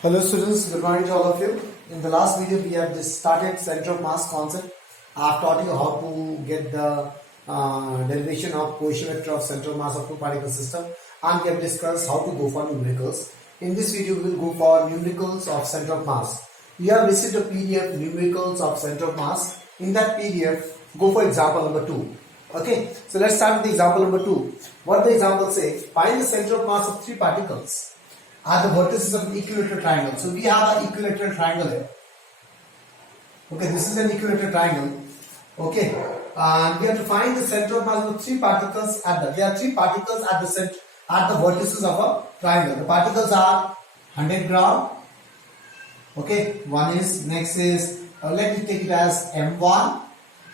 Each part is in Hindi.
Hello students, good morning to all of you. In the last video we have just started center of mass concept. I have taught you how to get the derivation of Cauchy vector of center of mass of two particle system, and we have discussed how to go for numericals. In this video we will go for numericals of center of mass. You have received a PDF numericals of center of mass. In that PDF, go for example number 2. Okay, so let's start with the example number 2. What the example says, find the center of mass of three particles are the vertices of an equilateral triangle. So we have an equilateral triangle here. Okay, this is an equilateral triangle. Okay, and we have to find the center of mass of three particles at the. There are three particles at the center, at the vertices of a triangle. The particles are 100 gram. Okay, next is let me take it as M1,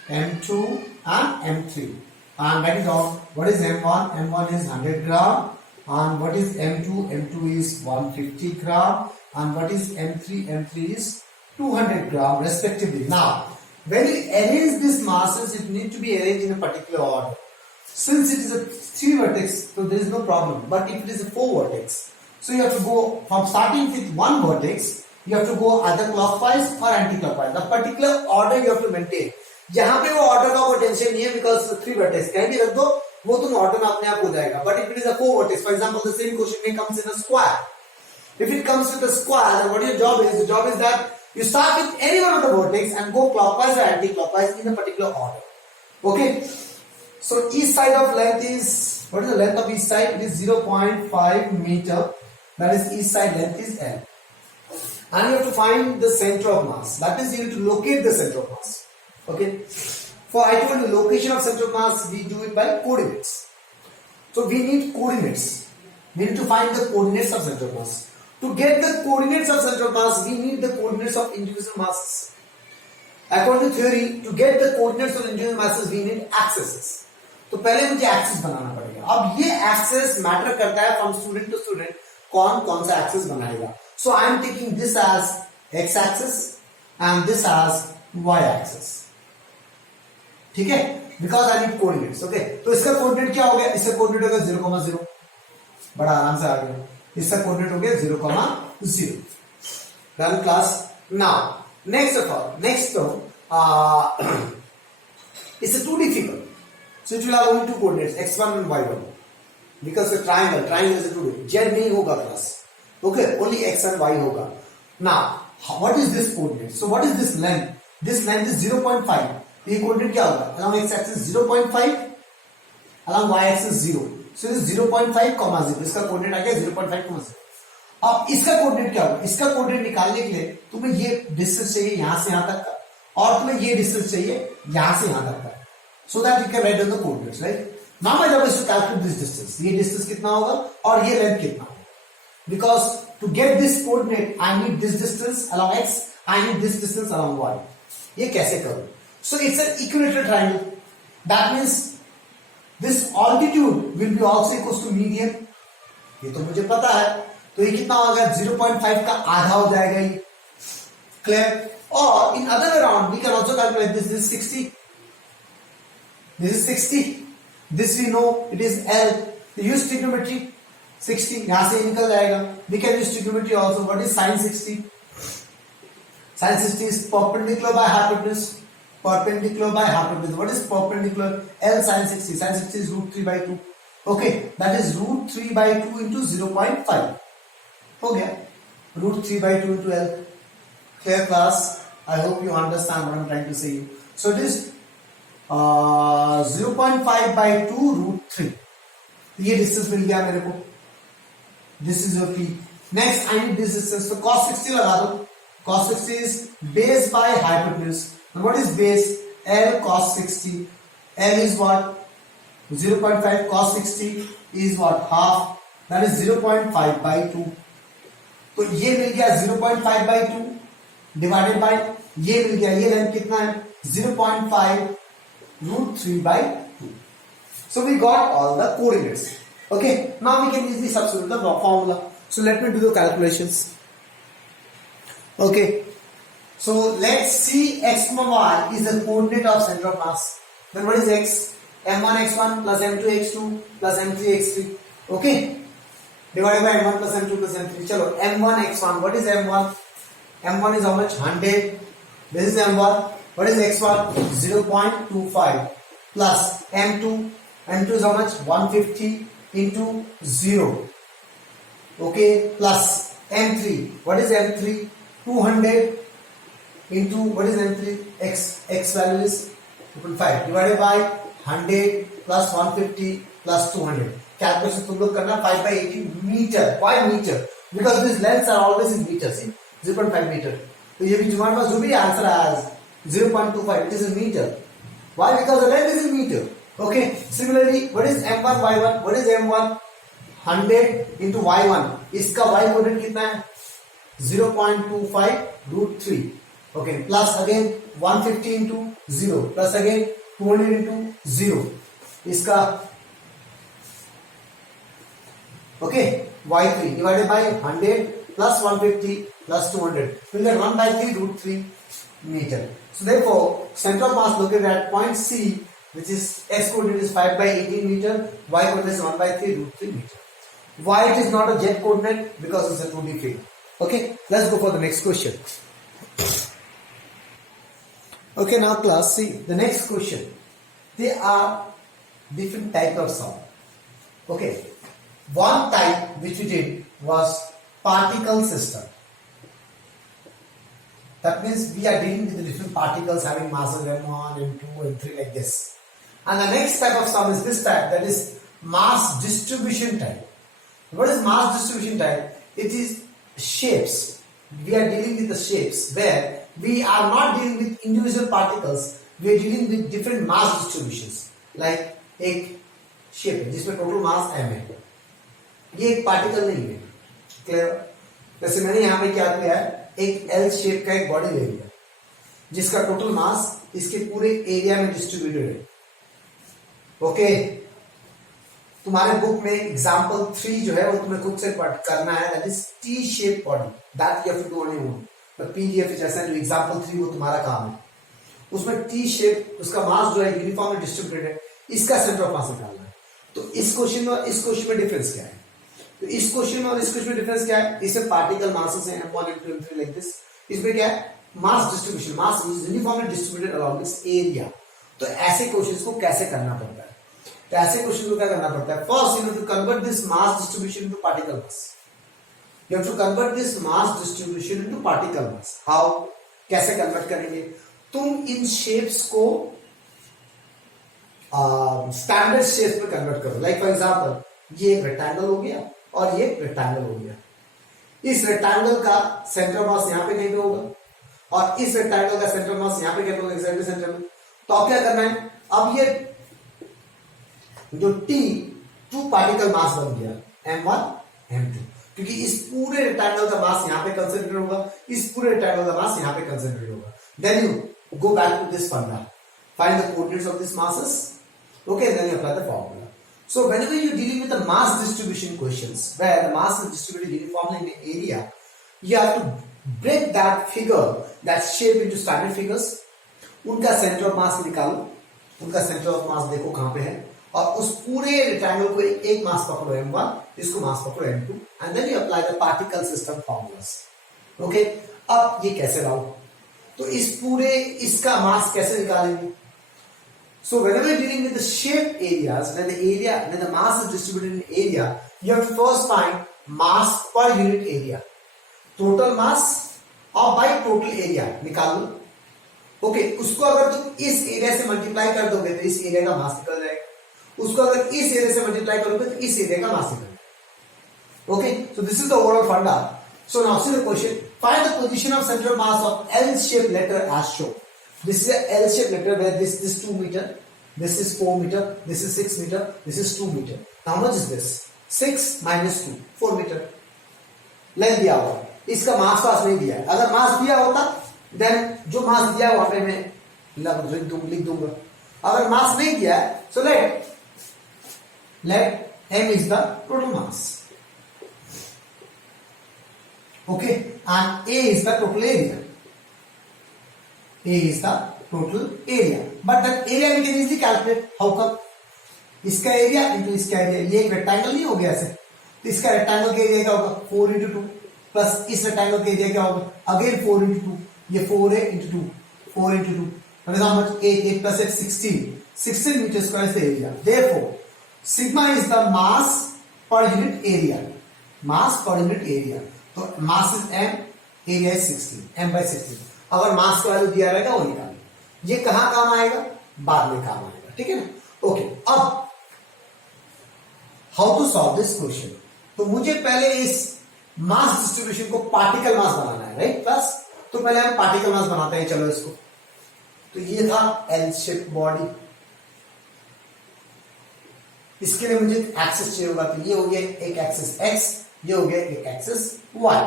M2, and M3. And write it down. What is M1? M1 is 100 gram. And what is M2? M2 is 150 gram. And what is M3? M3 is 200 gram respectively. Now, when you arrange these masses, it needs to be arranged in a particular order. Since it is a 3 vertex, so there is no problem. But if it is a 4 vertex, so you have to go from starting with one vertex, you have to go either clockwise or anti-clockwise. The particular order you have to maintain. जहाँ पे वो ऑर्डर का कोई टेंशन नहीं है, बिकॉज 3 वर्टेक्स कहीं भी रख दो वो तुम ऑर्डर में अपने आप हो जाएगा. But if it is a 4 vertex, for example the same question में comes in a square. If it comes with a square, then what your job is? The job is that you start with any one of the vertex and go clockwise or anti-clockwise in a particular order. Okay. So each side of length is, what is the length of each side? It is 0.5 meter. That is each side length is L. And you have to find the center of mass. That means you need to locate the center of mass. Okay. For I told you location of center of mass, we do it by coordinates. So we need coordinates. We need to find the coordinates of center of mass. To get the coordinates of center of mass, we need the coordinates of individual masses. According to theory, to get the coordinates of individual masses, we need axes. तो पहले मुझे एक्सिस बनाना पड़ेगा. अब ये एक्सिस मैटर करता है फ्रॉम स्टूडेंट टू स्टूडेंट, कौन सा एक्सिस बनाएगा. So I am taking this as X axis and this as Y axis. ठीक है, because I need coordinates. Okay, तो इसका कोऑर्डिनेट क्या हो गया? इसका कोऑर्डिनेट हो गया 0,0. बड़ा आराम से आ गया. इसका कोऑर्डिनेट हो गया 0,0. Done class. Now next it's too difficult. So it will have only two coordinates, x1 and y1. Because a triangle is a 2D. Z नहीं होगा class. Okay, only x and y होगा. Now, what is this coordinate? So what is this length? This length is 0.5. ये coordinate क्या होगा? Along x-axis 0.5, along y-axis 0. So it is 0.5, 0. इसका coordinate आ गया 0.5, 0. अब इसका coordinate क्या होगा? इसका coordinate निकालने के लिए तुम्हें ये distance चाहिए यहाँ से यहाँ तक का, और तुम्हें ये distance चाहिए यहाँ से यहाँ तक का. So that you can write down the coordinates, right? Now my job is to calculate this distance. ये distance कितना होगा और ये length कितना होगा. Because to get this coordinate, I need this distance along x, I need this distance along y. ये कैसे करूँ? So it's an equilateral triangle. That means this altitude will be also equals to median. ये तो मुझे पता है. तो ये कितना होगा? 0.5 का आधा हो जाएगा ये. Clear? Or in other way around, we can also calculate this. This is 60. This is 60. This we know it is L. Use trigonometry. 60 यहाँ से निकल जाएगा. We can use trigonometry also. What is sin 60? Sin 60 is perpendicular by hypotenuse. Perpendicular by hypotenuse. What is perpendicular? L sin 60. Sin 60 is root 3 by 2. Okay, that is root 3 by 2 into 0.5. हो गया. Root 3 by 2 into L. Clear class? I hope you understand what I'm trying to say. So it is 0.5 by 2 root 3. ये distance मिल गया मेरे को. This is your P. Next I need this distance. So cos 60 लगा दो. Cos 60 is base by hypotenuse. And what is base? L cos 60. L is what? 0.5. Cos 60 is what? Half. That is 0.5 by 2. तो ये मिल गया 0.5 by 2 divided by ये मिल गया. ये लेंथ कितना है? 0.5 root 3 by 2. So we got all the coordinates. Okay, now we can easily substitute the formula. So let me do the calculations. Okay, so let's see x comma y is the coordinate of center of mass. Then what is x? M1 x1 plus M2 x2 plus M3 x3. Okay, divided by m1 plus m2 plus m3. चलो m1 x1, what is m1? m1 is how much? 100. This is m1. What is x1? 0.25 plus m2. m2 is how much? 150 into 0. Okay, plus m3. What is m3? 200 into what is m3? x value is 2.5 divided by 100 plus 150 plus 200. Calculation तुम लोग करना 5 by 18 meter. Why meter? Because these lengths are always in meters. 0.5 meter. तो ये भी तुम्हारे पास जो भी आंसर आया 0.25, it is in meter. Why? Because the length is in meter. Okay. Similarly, what is m1 y1? What is m1? 100 into y1. इसका y कोऑर्डिनेट कितना है? 0.25 root 3. Okay. Plus again 150 into 0. Plus again 200 into 0. इसका okay y3 divided by 100 plus 150 plus 200 will get 1 by 3 root 3 meter. So therefore center of mass located at point C, which is x coordinate is 5 by 18 meter, y coordinate is 1 by 3 root 3 meter. Why it is not a jet coordinate? Because it's a 2D field. Okay, let's go for the next question. Okay, now class, see the next question. There are different types of sound. Okay, one type which we did was particle system. That means we are dealing with the different particles having masses m1, m2, m3 like this. And the next type of sound is this type, that is mass distribution type. What is mass distribution type? It is shapes. We are dealing with the shapes where we are not dealing with individual particles. We are dealing with different mass distributions. Like एक shape है जिसमें total mass m है. ये एक पार्टिकल नहीं है. क्लियर? जैसे मैंने यहाँ पे क्या किया है, एक L शेप का एक बॉडी ले लिया जिसका टोटल मास इसके पूरे एरिया में डिस्ट्रीब्यूटेड है. ओके, तुम्हारे बुक में एग्जांपल 3 जो है वो तुम्हें खुद से करना है. That is T shape body. That you have to do on your own. But PDF जैसा जो एग्जांपल 3 वो तुम्हारा काम है. उसमें टी शेप उसका मास जो है यूनिफॉर्मली डिस्ट्रीब्यूटेड है. इसका सेंटर ऑफ मास निकालना है. तो इस क्वेश्चन में इस क्वेश्चन में डिफरेंस क्या है? तो इस क्वेश्चन में और इस क्वेश्चन में डिफरेंस क्या है? इसमें पार्टिकल मासेस हैं m1 m2 m3 like this. इसमें क्या है? Mass distribution. Mass is uniformly distributed along this area. तो ऐसे क्वेश्चंस को कैसे करना पड़ता है? तो ऐसे क्वेश्चन को क्या करना पड़ता है? First you have to convert this mass distribution into particle mass. You have to convert this mass distribution into particle mass. How? कैसे कन्वर्ट करेंगे? तुम इन शेप्स को स्टैंडर्ड शेप में कन्वर्ट करो. लाइक फॉर एग्जांपल ये एक रेक्टेंगल हो गया और ये रेक्टेंगल हो गया. इस रेक्टेंगल का सेंटर ऑफ मास यहां पे कहीं पे होगा और इस रेक्टेंगल का सेंटर ऑफ मास यहां पे कहीं पे होगा, एग्जैक्टली सेंटर में. तो अब क्या करना है? अब ये जो T 2 पार्टिकल मास बन गया m1 m2, क्योंकि इस पूरे रेक्टेंगल का मास यहां पे कंसंट्रेट होगा, इस पूरे रेक्टेंगल का मास यहां पे कंसंट्रेट होगा. Then you go back to this funda, find the coordinates of this masses. Okay, then you apply the formula. So whenever you're dealing with the mass distribution questions where the mass is distributed uniformly in an area, you have to break that figure, that shape into standard figures. उनका सेंटर ऑफ मास निकालो. उनका सेंटर ऑफ मास देखो कहां पे है और उस पूरे रेक्टेंगल को एक मास पकड़ो m1, इसको मास पकड़ो m2, and then you apply the particle system formulas. Okay, अब ये कैसे लाओ? तो इस पूरे इसका मास कैसे निकालेंगे? So whenever you're dealing with the shape areas, when the mass is distributed in area, you have to first find mass per unit area. Total mass और by total area निकाल लो. ओके, उसको अगर तुम इस एरिया से मल्टीप्लाई कर दोगे तो इस एरिया का मास निकल जाएगा. उसको अगर इस एरिया से मल्टीप्लाई करोगे तो इस एरिया का मास निकल जाएगा. Okay, so this is the overall funda. So now see the question. Find the position of central mass of L-shaped letter as shown. This is a L-shaped letter where this is 2 meter, this is 4 meter, this is 6 meter, this is 2 meter. How much is this? 6 minus 2, 4 meter. Length दिया हुआ, इसका मास वास नहीं दिया है. अगर मास दिया होता देन जो मास दिया वहां पे मैं लिख दूंगा. अगर मास नहीं दिया है, so let m is the total mass. Okay, and A is the total area. A is the total area. But that area we can easily calculate. How come? इसका एरिया इंटू इसका एरिया. ये एक रेक्टेंगल नहीं हो गया ऐसे, तो इसका रेक्टेंगल का एरिया क्या होगा 4 इंटू 2 प्लस इस रेक्टेंगल का एरिया क्या होगा अगेन 4 इंटू 2, ये 4 है into 2, 4 into 2 how much 8 plus 8 16 meter square is the area. Therefore sigma is the mass per unit area. Mass per unit area. तो mass is m, area is 16, m by 16. अगर मास का वैल्यू दिया रहेगा वो निकालिए. ये कहां काम आएगा बाद में काम आएगा. ठीक है ना. ओके अब how to solve this question. तो मुझे पहले इस मास डिस्ट्रीब्यूशन को पार्टिकल मास बनाना है राइट क्लास. तो पहले हम पार्टिकल मास बनाते हैं. चलो इसको. तो ये था एल शेप बॉडी. इसके लिए मुझे एक्सिस चाहिए होगा. तो ये हो गया एक एक्सिस x, ये हो गया एक एक्सिस y.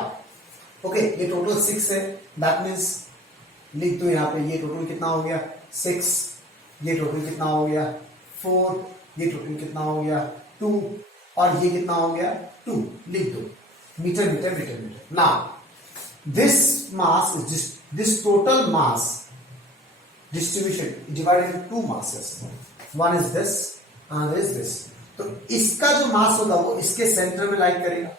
ओके ये टोटल 6 है. दैट मीन्स लिख दो यहां पे. ये टोटल कितना हो गया 6, ये टोटल कितना हो गया 4, ये टोटल कितना हो गया 2 और ये कितना हो गया 2. लिख दो metre metre metre metre. Now this mass is this total mass distribution divided into two masses. One is this, another is this. तो इसका जो मास होगा वो इसके सेंटर में लाई करेगा.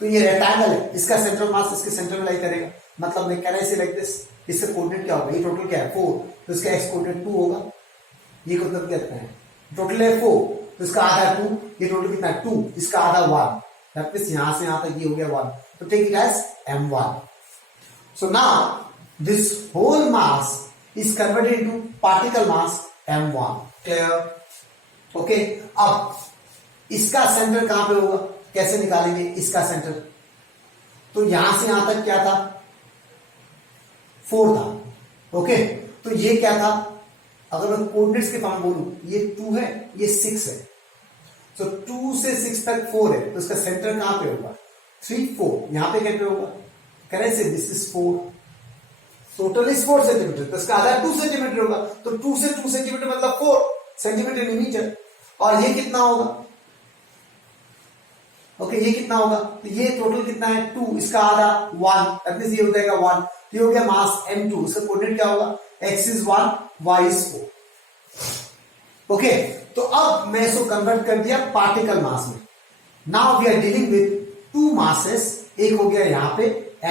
तो ये रेक्टेंगल है, इसका सेंटर मास इसके सेंटर में लाई करेगा. मतलब मैं कह रहा है लाइक दिस. इसका कोऑर्डिनेट क्या होगा. ये टोटल क्या है 4, तो इसका x कोऑर्डिनेट 2 होगा. ये मतलब कहते हैं टोटल है 4, तो इसका आधा 2. ये टोटल कितना है 2, इसका आधा 1. दैट मींस यहां से यहां तक ये हो गया 1. तो take it as m1. So now this whole mass is converted into particle mass m1. Clear? Okay. अब इसका सेंटर कहां पे होगा, कैसे निकालेंगे इसका सेंटर. तो यहां से यहां तक क्या था 4 था. ओके तो ये क्या था. अगर मैं कोऑर्डिनेट्स के फॉर्म बोलूं ये 2 है, ये 6 है. तो 2 से 6 तक 4 है. तो इसका सेंटर कहां पे होगा 3 4. यहां पे क्या पे होगा करें से this is 4. Total is 4 centimetre. तो इसका आधा 2 सेंटीमीटर होगा. तो 2 से 2 सेंटीमीटर मतलब 4 सेंटीमीटर इन मीटर. और ये कितना होगा. ओके ये कितना होगा. तो ये टोटल कितना है 2, इसका आधा 1. दैट मींस ये हो जाएगा 1. ये हो गया मास m2. इसका कोऑर्डिनेट क्या होगा x is 1, y is 4. Okay तो अब मैं इसको कन्वर्ट कर दिया पार्टिकल मास में. Now we are dealing with two masses. एक हो गया यहां पे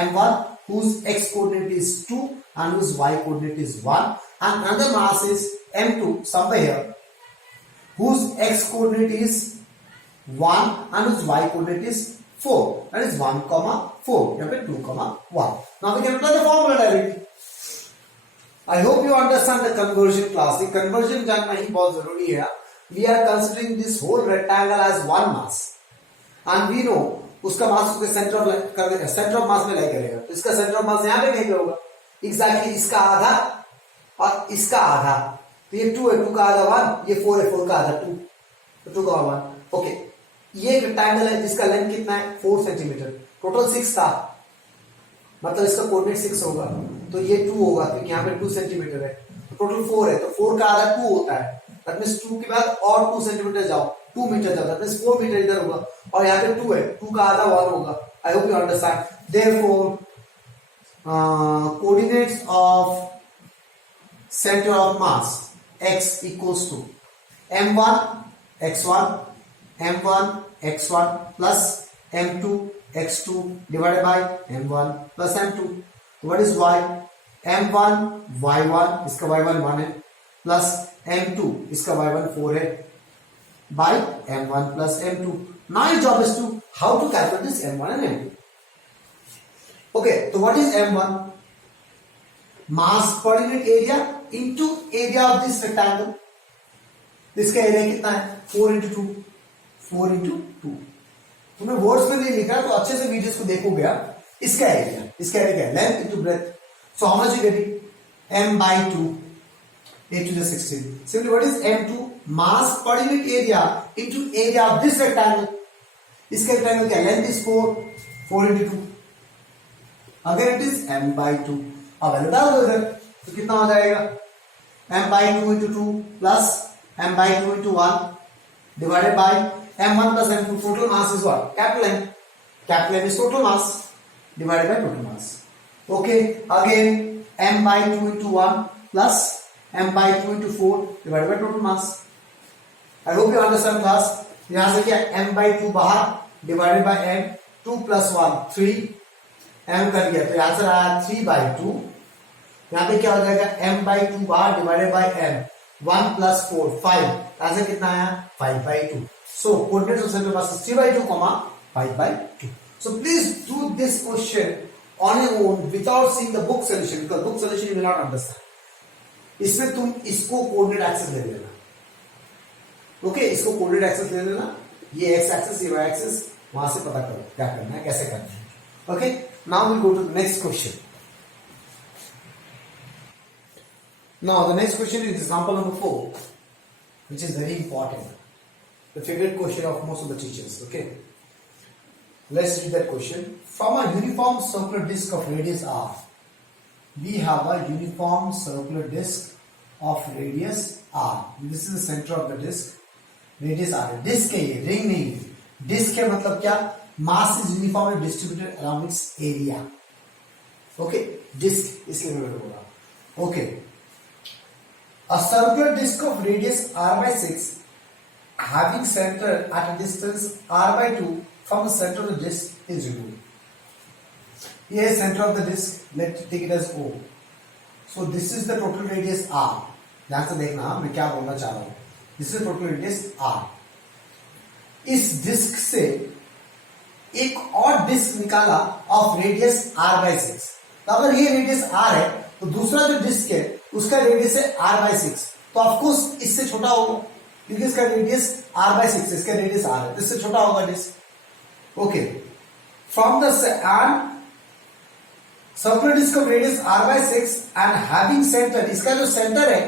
m1 whose x coordinate is 2 and whose y coordinate is 1, and another mass is m2 somewhere here whose x coordinate is 1 and whose y coordinate is 4. That is 1 comma 4. यहाँ पे 2 comma 1. Now we can apply the formula directly. I hope you understand the conversion class. The conversion जानना ही बहुत जरूरी है. We are considering this whole rectangle as one mass and we know उसका मास उसके सेंटर ऑफ मास में लाई करेगा. तो इसका सेंटर ऑफ मास यहां पे कहीं पे होगा. एग्जैक्टली इसका आधा और इसका आधा. तो ये 2 है, 2 का आधा 1, ये 4 है, 4 का आधा 2, तो 2 का 1. ओके ये रेक्टेंगल है जिसका लेंथ कितना है 4 सेंटीमीटर. टोटल 6 था मतलब इसका कोऑर्डिनेट 6 होगा. तो ये 2 होगा क्योंकि यहाँ पे 2 सेंटीमीटर है. टोटल 4 है तो 4 का आधा 2 होता है. दैट मींस 2 के बाद और 2 सेंटीमीटर जाओ 2 मीटर जाता है. 4 मीटर इधर होगा और यहाँ पे 2 है, 2 का आधा 1 होगा. I hope you understand. Therefore coordinates of centre of mass x equals to m1 x1 m1 x1 plus m2 x2 divided by m1 plus m2. What is y m1 y1 इसका y1 1 है प्लस m2 इसका y1 4 है by m1 plus m2. Now your job is to how to calculate this m1 and m2. Okay, so what is m1? Mass per unit area into area of this rectangle. इसका एरिया कितना है 4 into 2. 4 into 2. तुमने वर्ड्स में नहीं लिखा तो अच्छे से वीडियोस को देखोगे आप. इसका एरिया क्या है length into breadth. So how much you getting m by 2 8 to the 16. Simply what is m2? Mass per unit area into area of this rectangle. इसका rectangle क्या लेंथ is 4 into 2. अगर it is m by 2. अब वैल्यू डाल दो इधर तो कितना हो जाएगा m by 2 into 2 plus m by 2 into 1 divided by m1 plus m2. Total mass is what? Capital M. Capital M is total mass divided by total mass. Okay, again m by 2 into 1 plus m by 2 into 4 divided by total mass. I hope you understand class. यहां से क्या m by 2 बाहर डिवाइडेड बाय m, 2 + 1 3, m कर दिया तो आंसर आया 3/2। यहाँ पे क्या हो जाएगा m/2 बार डिवाइडेड बाय m, 1 + 4 5, आंसर कितना आया 5/2। So coordinates of centre mass 3/2, 5/2। So please do this question on your own without seeing the book solution, because book solution you will not understand. इसमें तुम इसको कोऑर्डिनेट एक्सिस ले लेना, ओके इसको कोऑर्डिनेट एक्सिस ले लेना, ये एक्स एक्सिस ये वाई एक्सिस, वहां से पता करो क्या करना है कैसे करना है। Okay, now will go to the next question. Now the next question is example number 4, which is very important, the favorite question of most of the teachers. Okay, let's read that question. From a uniform circular disc of radius r, we have a uniform circular disc of radius r. This is the center of the disc. Radius r. Disc है ये, रिंग नहीं है। डिस्क है मतलब क्या, mass is uniformly distributed around its area. Okay, disc इसलिए मैंने बोला। Okay, a circular disc of radius r/6 having center at a distance r/2 from the center of the disc is removed. Here is center of the disc. Let's take it as O. So this is the total radius r. ध्यान से देखना मैं क्या बोलना चाह रहा हूं। This is total radius r. इस डिस्क से एक और डिस्क निकाला ऑफ रेडियस r/6। तो अगर ये रेडियस r है तो दूसरा जो डिस्क है उसका रेडियस है r/6, तो ऑफकोर्स इससे छोटा होगा क्योंकि इसका रेडियस r/6, इसका रेडियस r है, इससे छोटा होगा disc. Okay, from the circular disc of radius r/6 and having centre, इसका जो सेंटर है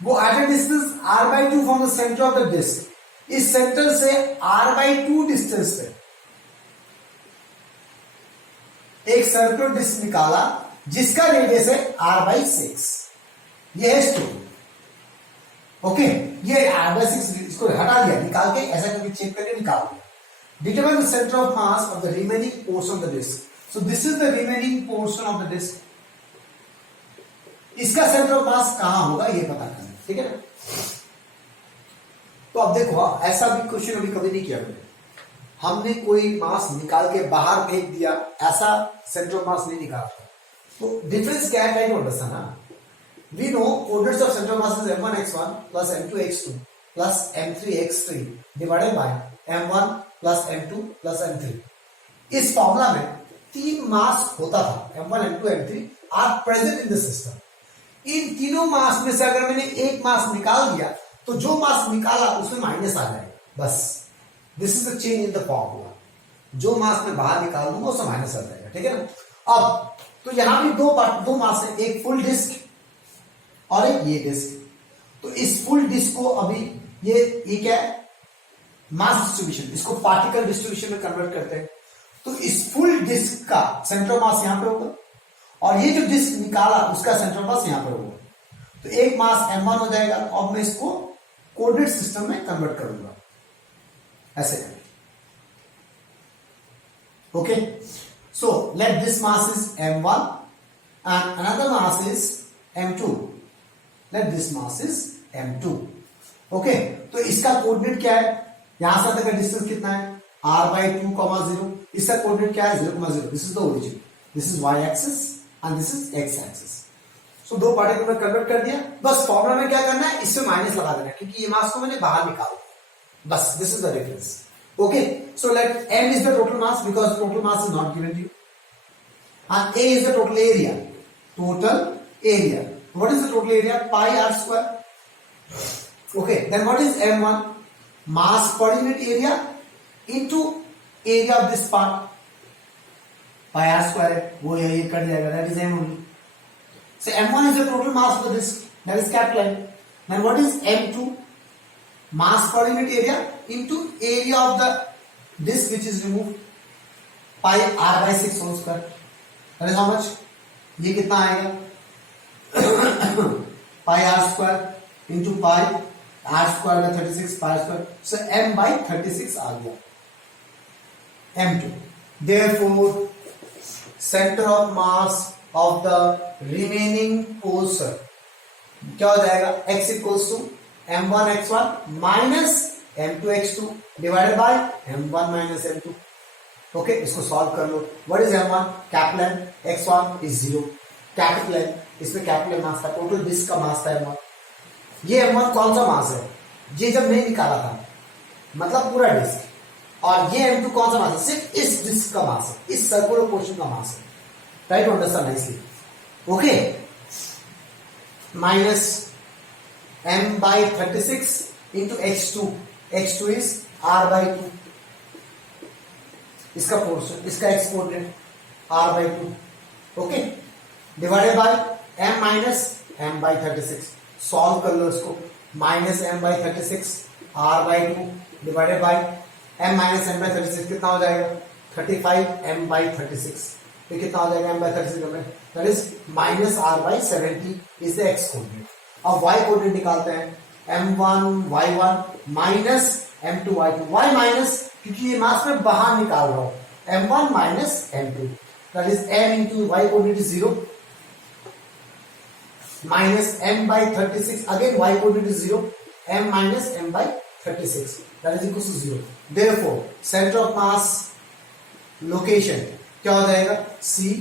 वो at a distance r/2 from the centre of the disc, इस सेंटर से r/2 डिस्टेंस पे एक सर्कुलर डिस्क निकाला जिसका रेडियस है r/6। ये है स्टोरी। ओके, ये r/6 इसको हटा दिया, निकाल के ऐसा करके चेक करके निकाल दिया। Determine the centre of mass of the remaining portion of the disc. So this is the remaining portion of the disc. इसका सेंटर ऑफ मास कहां होगा ये पता करना, ठीक है ना। तो अब देखो, ऐसा भी क्वेश्चन अभी कभी नहीं किया हमने कोई मास निकाल के बाहर फेंक दिया, ऐसा सेंटर ऑफ मास नहीं निकाला। तो डिफरेंस क्या है, ट्राई टू अंडरस्टैंड ना। We know coordinates of centre of mass is m1x1 plus m2x2 plus m3x3 divided by m1 plus m2 plus m3। इस फॉर्मूला में तीन मास होता था, m1 m2 m3 are present in the system. इन तीनों मास में से अगर मैंने एक मास निकाल दिया तो जो मास निकाला उसमें माइनस आ जाएगा, बस। This is the change in the formula. जो मास में बाहर निकाल दूंगा उसमें माइनस आ जाएगा, ठीक है ना। अब तो यहां भी दो मास है, एक फुल डिस्क और एक ये डिस्क। तो इस फुल डिस्क को अभी ये क्या है, मास डिस्ट्रीब्यूशन, इसको पार्टिकल डिस्ट्रीब्यूशन में कन्वर्ट करते हैं। तो इस फुल डिस्क का सेंटर मास यहां पे होगा और ये जो डिस्क निकाला उसका सेंटर मास यहां पर होगा। तो एक मास m1 हो जाएगा और मैं इसको कोऑर्डिनेट सिस्टम में कन्वर्ट करूंगा ऐसे करके। Okay, so let this mass is m1 and another mass is m2. Let this mass is m2. Okay, तो इसका कोऑर्डिनेट क्या है, यहां से तक का डिस्टेंस कितना है r/2, 0। इसका कोऑर्डिनेट क्या है 0,0। This is the origin, this is y axis and this is x axis. So दो पार्टिकल में कन्वर्ट कर दिया। बस फॉर्मूला में क्या करना है, इससे माइनस लगा देना क्योंकि ये मास को मैंने बाहर निकाल दिया, बस। This is the difference. Okay, so let m is the total mass because total mass is not given to you, and a is the total area. Total area. What is the total area? Pi r square. Okay, then what is m1? Mass per unit area into area of this part. Pi r square है, वो ये कट जाएगा, that is m only. So m1 is the total mass of the disk, that is capital M. Then what is m2? Mass per unit area into area of the disk which is removed, pi r/6 whole square. That is how much? ये कितना आएगा pi r square into pi r square by 36 pi square. So m/36 आ गया m2. Therefore center of mass of the remaining portion क्या हो जाएगा, x equals to m1x1 minus m2x2 divided by m1 minus m2। Okay, इसको सॉल्व कर लो। What is m1? Capital M, x1 is 0, capital M, इसमें कैपिटल मास था, टोटल डिस्क का मास था m1। ये m1 कौन सा मास है? ये जब नहीं निकाला था, मतलब पूरा डिस्क। और ये m2 कौन सा मास है? सिर्फ इस डिस्क का मास है, इस सर्कुलर पोर्शन का मास है। Try to understand nicely. Okay, minus m by 36 into x2, x2 is r by 2, इसका पोर्शन, इसका exponent r by 2। Okay, divided by m minus m by 36। Solve कर लो इसको। Minus m by 36 r by 2 divided by m minus m by 36 कितना हो जाएगा? 35 m by 36। ये कितना हो जाएगा? m by 36 में that is minus r by 70 is the x coordinate. अब y कोऑर्डिनेट निकालते हैं। m1 y1 minus m2 y2। y minus, क्योंकि ये मास में बाहर निकाल रहा हूं, m1 minus m2 that is m into y coordinate is 0 minus m by 36, again y coordinate is 0, m minus m by 36 that is equal to 0। Therefore centre of mass location क्या हो जाएगा? C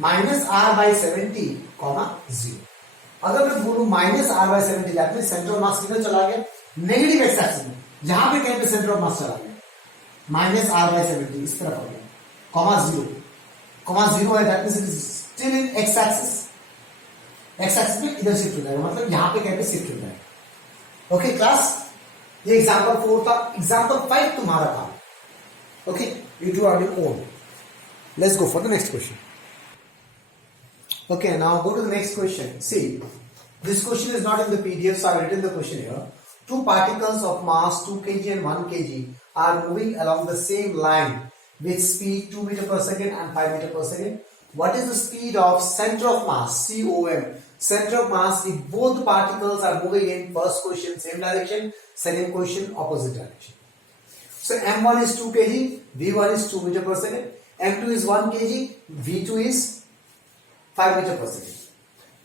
minus r by 70 comma 0। अगर मैं बोलूं minus r by 70 that means centre of mass किधर चला गया? नेगेटिव एक्स एक्सिस में, जहां पे कहीं पे सेंटर ऑफ मास चला गया, माइनस r by 70 इस तरफ हो गया, कॉमा 0, कॉमा 0 है that means it is still in x axis. X axis में इधर शिफ्ट हो जाएगा, मतलब यहां पे कहीं पे शिफ्ट हो जाएगा। ओके क्लास, ये एग्जांपल 4 था। एग्जांपल 5 तुम्हारा था। Okay, you do are your own. Let's go for the next question. Okay, now go to the next question. See, this question is not in the PDF, so I've written the question here. Two particles of mass 2 kg and 1 kg are moving along the same line with speed 2 meter per second and 5 meter per second. What is the speed of center of mass, COM? Center of mass if both particles are moving in first question same direction, second question opposite direction. So M1 is 2 kg, V1 is 2 meter per second, M2 is 1 kg, V2 is 5 metre पर सेकेंड,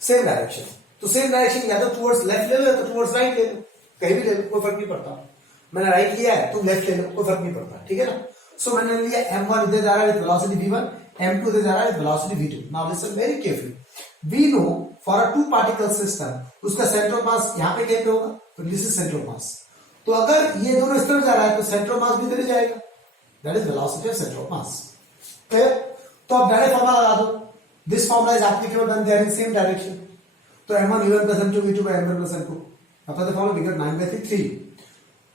सेम डायरेक्शन। तो सेम डायरेक्शन या तो टुवर्ड्स लेफ्ट ले लो या तो टुवर्ड्स राइट ले लो, कहीं भी ले लो, कोई फर्क नहीं पड़ता। मैंने राइट लिया है, तुम लेफ्ट ले लो, कोई फर्क नहीं पड़ता, ठीक है ना। सो मैंने लिया m1 इधर जा रहा है विद वेलोसिटी v1, m2 इधर जा रहा है with velocity v2। Now listen very carefully. We know for a two particle system उसका सेंटर ऑफ मास यहां पे कहीं पे होगा, तो this is centre of mass. तो अगर ये दोनों इस तरफ जा रहा है तो सेंटर ऑफ मास भी इधर ही जाएगा, that is velocity of centre of mass. Clear? तो अब डायरेक्ट फॉर्मूला लगा दो। This formula is applicable when they are in same direction. तो m1 v1 plus m2 v2 by m1 plus m2। अपना the formula become 9 by 3।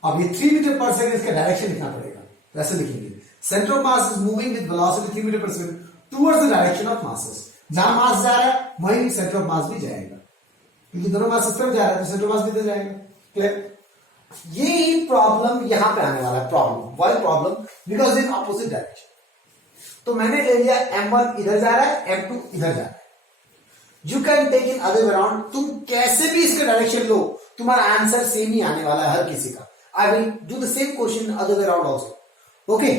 अब ये 3 मीटर पर सेकंड इसका डायरेक्शन लिखना पड़ेगा, तो ऐसे लिखेंगे। Centre of mass is moving with velocity 3 metre per second towards the direction of masses. जहां मास जा रहा है वहीं सेंटर ऑफ मास भी जाएगा, क्योंकि दोनों मास इस तरफ जा रहा है तो सेंटर ऑफ मास भी इधर जाएगा। क्लियर? यही प्रॉब्लम यहां पे आने वाला है। Problem, why problem? Because in opposite direction. तो मैंने ले लिया m1 इधर जा रहा है, m2 इधर जा रहा है। You can take in other way around. तुम कैसे भी इसका डायरेक्शन लो, तुम्हारा आंसर सेम ही आने वाला है हर किसी का। I will do the same question other way around also. Okay,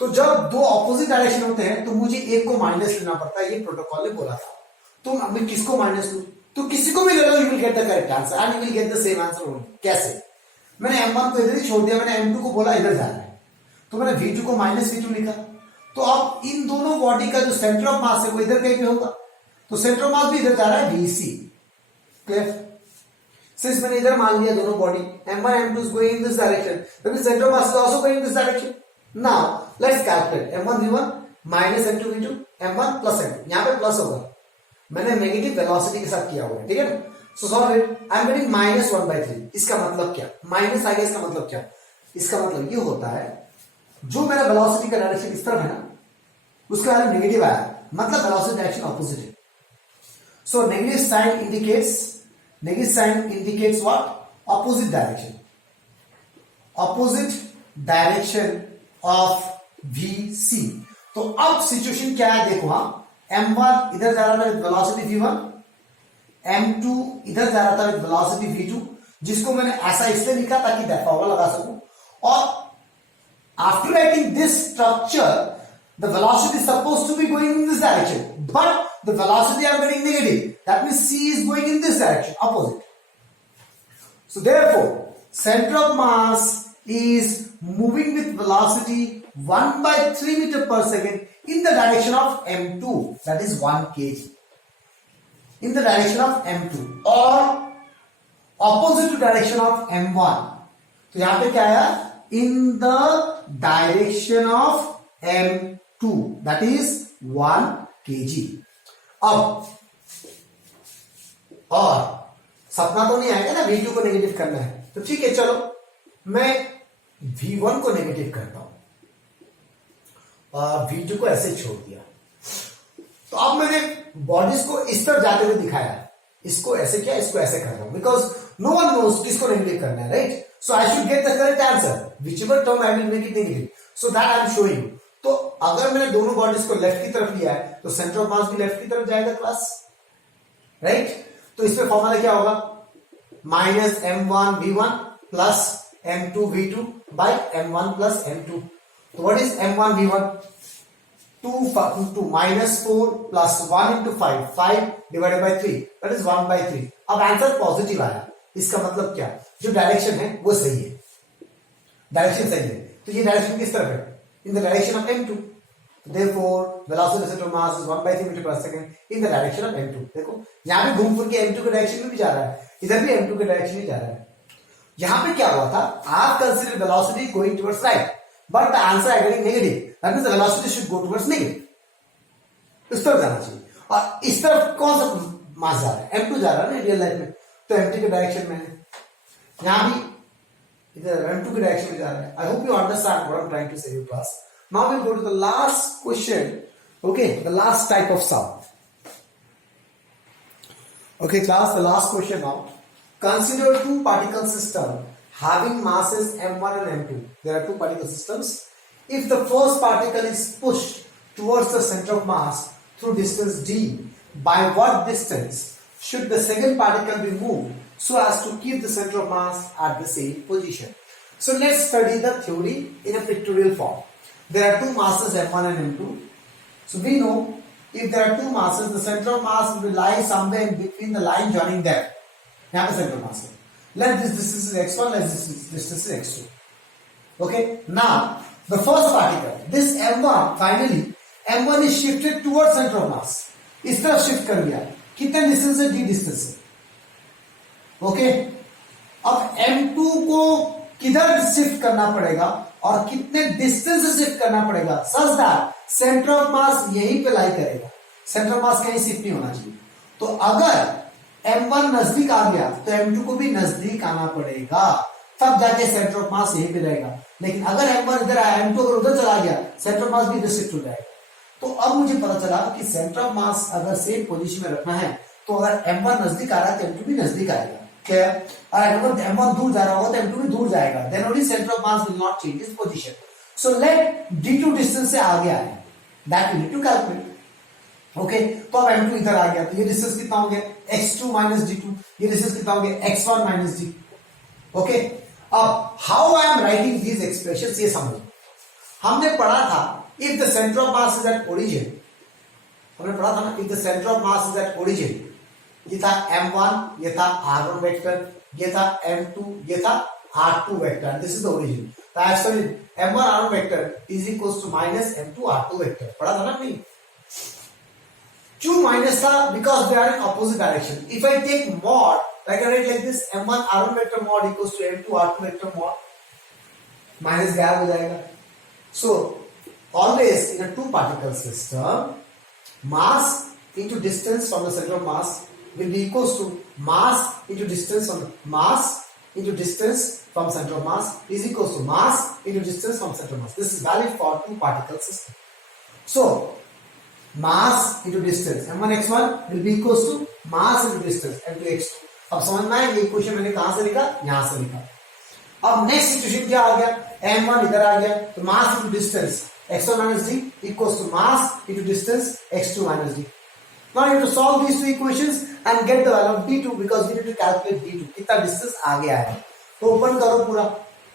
तो जब दो ऑपोजिट डायरेक्शन होते हैं तो मुझे एक को माइनस लेना पड़ता है, ये प्रोटोकॉल ने बोला था। तुम अभी किसको माइनस लो, तो किसी को भी ले लो, you will get the correct answer and you will get the same answer only. कैसे? मैंने m1 को इधर ही छोड़ दिया, मैंने m2 को बोला इधर जा रहा है, तो मैंने v2 को माइनस v2 लिखा। तो अब इन दोनों बॉडी का जो सेंटर ऑफ मास है वो इधर कहीं पे होगा, तो सेंटर ऑफ मास भी इधर जा रहा है VC। क्लियर? सिंस मैंने इधर मान लिया दोनों body m1 m2 is going in this direction, that means center of mass is also going in this direction. Now let's calculate m1 v1 minus m2 v2, m1 plus m2, यहां पे प्लस होगा, मैंने नेगेटिव वेलोसिटी के साथ किया हुआ है, ठीक है ना। सो solve it. I am getting -1/3। इसका मतलब क्या? माइनस आ गया, इसका मतलब क्या? इसका मतलब ये होता है जो मेरा वेलोसिटी का डायरेक्शन इस तरफ है ना, उसका वैल्यू नेगेटिव आया, मतलब वेलोसिटी डायरेक्शन ऑपोजिट है। So negative sign indicates what? Opposite direction, opposite direction of VC। तो अब सिचुएशन क्या है देखो, m1 इधर जा रहा था विद वेलोसिटी v1, m2 इधर जा रहा था विद वेलोसिटी v2, जिसको मैंने ऐसा इसलिए लिखा ताकि फॉर्मूला लगा सकूं। और after writing this structure, the velocity is supposed to be going in this direction, but the velocity are getting negative. That means C is going in this direction, opposite. So therefore, center of mass is moving with velocity 1 by 3 meter per second in the direction of m2, that is 1 kg, in the direction of m2 or opposite to direction of m1. तो यहां पे क्या आया, in the direction of m2, that is 1 kg. अब और सपना तो नहीं आएगा ना V2 को नेगेटिव करना है, तो ठीक है, चलो मैं V1 को नेगेटिव करता हूं और V2 को ऐसे छोड़ दिया. तो अब मैंने बॉडीज को इस तरफ जाते हुए दिखाया, इसको ऐसे किया, इसको ऐसे कर रहा हूं, बिकॉज नो वन नोज किसको नेगेटिव करना है, right? So I should get the correct answer which ever term I will make it negative, so that I am showing. तो अगर मैंने दोनों बॉडीज को लेफ्ट की तरफ लिया है तो सेंटर ऑफ मास भी लेफ्ट की तरफ जाएगा क्लास, राइट? तो इसमें फॉर्मूला क्या होगा, minus m1 v1 plus m2 v2 bye m1 plus m2. तो what is m1 v1, 2 minus 4 plus 1 into 5 divided by 3, that is 1 by 3. अब आंसर पॉजिटिव आया, इसका मतलब क्या, जो डायरेक्शन है वो सही है, डायरेक्शन सही है. तो ये डायरेक्शन किस तरफ है, in the direction of m2. Therefore velocity of center of mass is 1 by 3 meter per second in the direction of m2. देखो यहां पे घूम फिर के m2 के डायरेक्शन में भी जा रहा है, इधर भी m2 के डायरेक्शन में जा रहा है. यहां पे क्या हुआ था, आप consider velocity going towards right but the answer I getting negative, that means the velocity should go towards negative, इस तरफ जाना चाहिए. और इस तरफ कौन सा मास जा रहा है, m2 जा रहा है ना रियल लाइफ में, तो m2 के डायरेक्शन में है, यहां भी इधर m2 के डायरेक्शन में जा रहा है. I hope you understand what I am trying to say you class. Now we'll go to the last question. Okay, the last type of sum. Okay, class, the last question now. Consider two particle system having masses m1 and m2. There are two particle systems. If the first particle is pushed towards the center of mass through distance d, by what distance should the second particle be moved so as to keep the center of mass at the same position? So let's study the theory in a pictorial form. There are two masses m1 and m2. So we know if there are two masses, the center of mass will lie somewhere in between the line joining them. यहाँ पे center of mass है. Let this distance is x1, let this distance is x2. Okay. Now the first particle, this m1, finally m1 is shifted towards center of mass. इस तरफ शिफ्ट कर दिया. कितने डिस्टेंस है, d डिस्टेंस है. ओके. अब m2 को किधर शिफ्ट करना पड़ेगा और कितने डिस्टेंस से शिफ्ट करना पड़ेगा, सच दैट सेंटर ऑफ मास यहीं पे लाई करेगा, सेंटर ऑफ मास कहीं शिफ्ट नहीं होना चाहिए. तो अगर m1 नजदीक आ गया तो m2 को भी नजदीक आना पड़ेगा, तब जाके सेंटर ऑफ मास यहीं पे रहेगा. लेकिन अगर m1 इधर आया, m2 अगर उधर चला गया, सेंटर ऑफ मास भी इधर शिफ्ट हो जाएगा. तो अब मुझे पता चला कि सेंटर ऑफ मास अगर सेम पोजीशन में रखना है तो अगर m1 नजदीक आ रहा है तो m2 भी नजदीक आएगा. क्या, अगर m1 दूर जा रहा होगा तो m2 भी दूर जाएगा. Then only centre of mass will not change its position. So let d2 distance से आगे आए, that we need to calculate. Okay, तो अब m2 इधर आ गया तो ये डिस्टेंस कितना हो गया, x2 माइनस d2. ये डिस्टेंस कितना हो गया, x1 माइनस d. ओके, अब how I am writing these expressions ये समझो. हमने पढ़ा था if the centre of mass is at origin, हमने पढ़ा था ना, if the centre of mass is at origin, ये था m1, ये था r1 वेक्टर, ये था m2, ये था r2 vector. This is the origin. तो I have studied m1 r1 vector is equals to minus m2 r2 vector. पढ़ा था ना नहीं? क्यों माइनस था? Because they are in opposite direction. If I take mod, like I write like this, m1 r1 vector mod equals to m2 r2 vector mod, minus gap हो जाएगा. So always in a two particle system, mass into distance from the center of mass will be equals to mass into distance from mass into distance from center of mass is equals to mass into distance from center of mass. This is valid for two particle system. So mass into distance m1 x1 will be equals to mass into distance m2 x2. अब समझना है ये इक्वेशन मैंने कहां से लिखा, यहां से लिखा. अब नेक्स्ट सिचुएशन क्या आ गया, m1 इधर आ गया तो मास into distance x1 minus d equals to mass into distance x2 minus d. Now you have to solve these two equations and get the value of d2 because we need to calculate d2 कितना डिस्टेंस आगे आया है. तो ओपन करो पूरा,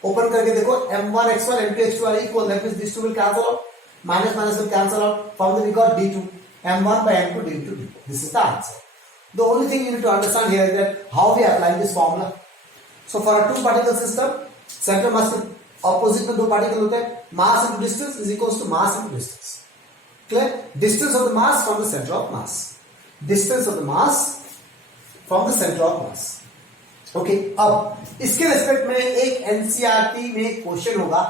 ओपन करके देखो m1 x1 m2 x2 are equal, that means these two will cancel out, minus minus will cancel out, from there we got d2, m1 by m2 d2 d2. This is the answer. The only thing you need to understand here is that how we apply this formula. So for a two particle system centre mass के ऑपोजिट में दो पार्टिकल होते हैं, mass into distance is equals to mass into distance. Clear? Distance of the mass from the centre of mass. Distance of the mass from the centre of mass. Okay, अब इसके रेस्पेक्ट में एक एनसीईआरटी में क्वेश्चन होगा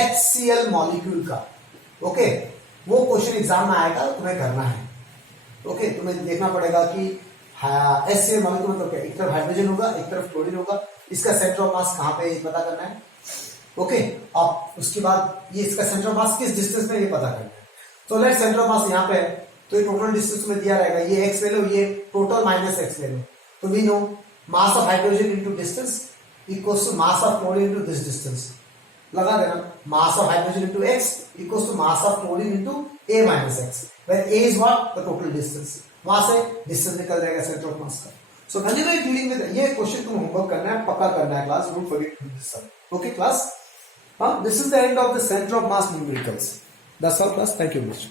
HCl मॉलिक्यूल का. ओके, वो क्वेश्चन एग्जाम में आएगा, तुम्हें करना है. ओके, तुम्हें देखना पड़ेगा कि HCl मॉलिक्यूल मतलब क्या, एक तरफ हाइड्रोजन होगा, एक तरफ क्लोरीन होगा, इसका सेंटर ऑफ मास कहां पे है ये पता करना है. ओके, अब उसके बाद ये इसका सेंटर ऑफ मास किस डिस्टेंस में ये पता करना है. तो लेट सेंटर ऑफ मास यहाँ पे है, तो ये टोटल डिस्टेंस में दिया रहेगा, ये x ले लो, ये टोटल माइनस x ले लो. तो we know mass of hydrogen into distance equals to mass of chlorine into this distance. लगा देना, mass of hydrogen into x equals to mass of chlorine into a minus x, where a is what, the total distance. वहां से डिस्टेंस निकल जाएगा सेंटर ऑफ मास का. So when you are dealing with ये क्वेश्चन तुम होमवर्क करना है, पक्का करना है class, don't forget to do this. Okay class, this is the end of the center of mass numericals. That's all class. Thank you very much.